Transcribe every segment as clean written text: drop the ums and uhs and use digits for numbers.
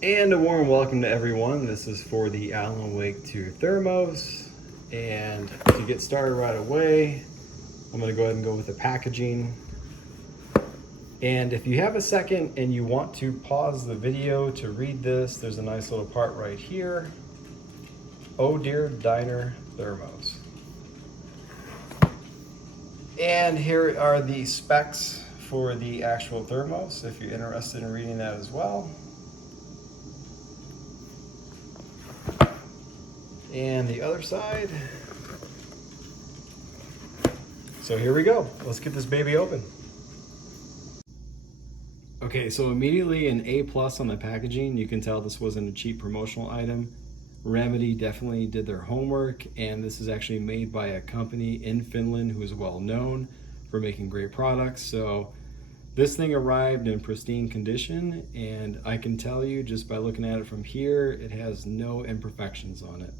And a warm welcome to everyone. This is for the Alan Wake 2 Thermos. And to get started right away, I'm going to go ahead and go with the packaging. And if you have a second and you want to pause the video to read this, there's a nice little part right here. Oh Dear Diner Thermos. And here are the specs for the actual thermos, if you're interested in reading that as well. And the other side. So here we go. Let's get this baby open. Okay, so immediately an A+ on the packaging. You can tell this wasn't a cheap promotional item. Remedy definitely did their homework, and this is actually made by a company in Finland who is well known for making great products. So this thing arrived in pristine condition, and I can tell you just by looking at it from here, it has no imperfections on it.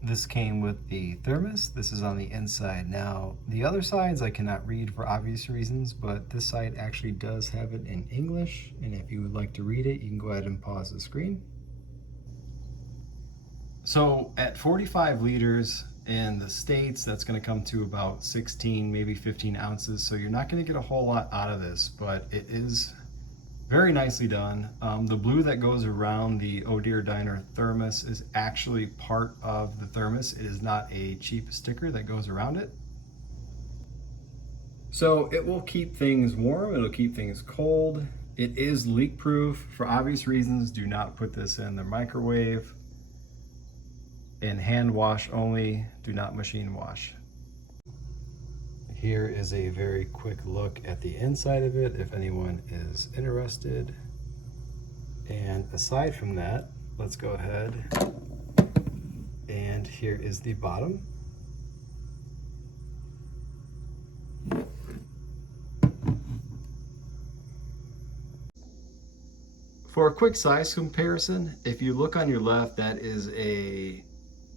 This came with the thermos. This is on the inside. Now, the other sides I cannot read for obvious reasons, but this side actually does have it in English, and if you would like to read it, you can go ahead and pause the screen. So at 45 liters in the States, that's going to come to about 16, maybe 15 ounces. So you're not going to get a whole lot out of this, but it is very nicely done. The blue that goes around the Oh Dear Diner thermos is actually part of the thermos. It is not a cheap sticker that goes around it. So it will keep things warm, it'll keep things cold. It is leak proof. For obvious reasons, do not put this in the microwave. And hand wash only, do not machine wash. Here is a very quick look at the inside of it if anyone is interested. And aside from that, let's go ahead, and here is the bottom. For a quick size comparison, if you look on your left,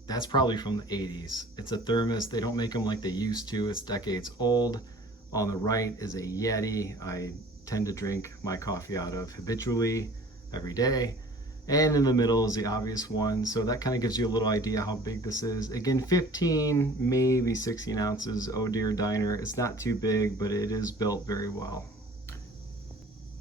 that's probably from the 80s. It's a thermos. They don't make them like they used to. It's decades old. On the right is a Yeti. I tend to drink my coffee out of habitually every day. And in the middle is the obvious one. So that kind of gives you a little idea how big this is. Again, 15, maybe 16 ounces. Oh Dear Diner. It's not too big, but it is built very well.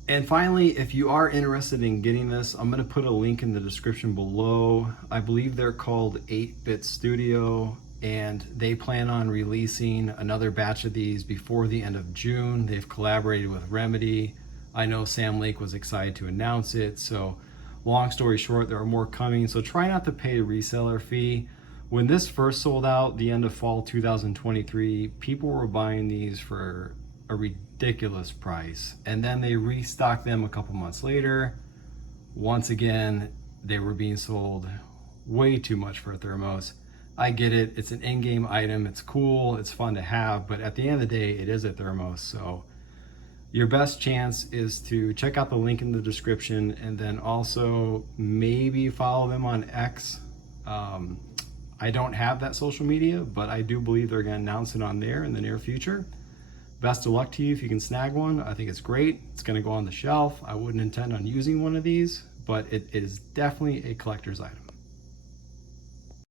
And finally, if you are interested in getting this, I'm going to put a link in the description below. I believe they're called 8-Bit Studio, and they plan on releasing another batch of these before the end of June. They've collaborated with Remedy. I know Sam Lake was excited to announce it. So long story short, there are more coming. So try not to pay a reseller fee. When this first sold out, the end of fall 2023, people were buying these for a ridiculous price, and then they restocked them a couple months later. Once again, they were being sold way too much for a thermos. I get it, it's an in-game item, it's cool, it's fun to have, but at the end of the day, it is a thermos. So your best chance is to check out the link in the description, and then also maybe follow them on X. I don't have that social media, but I do believe they're going to announce it on there in the near future. Best of luck to you if you can snag one. I think it's great. It's going to go on the shelf. I wouldn't intend on using one of these, but it is definitely a collector's item.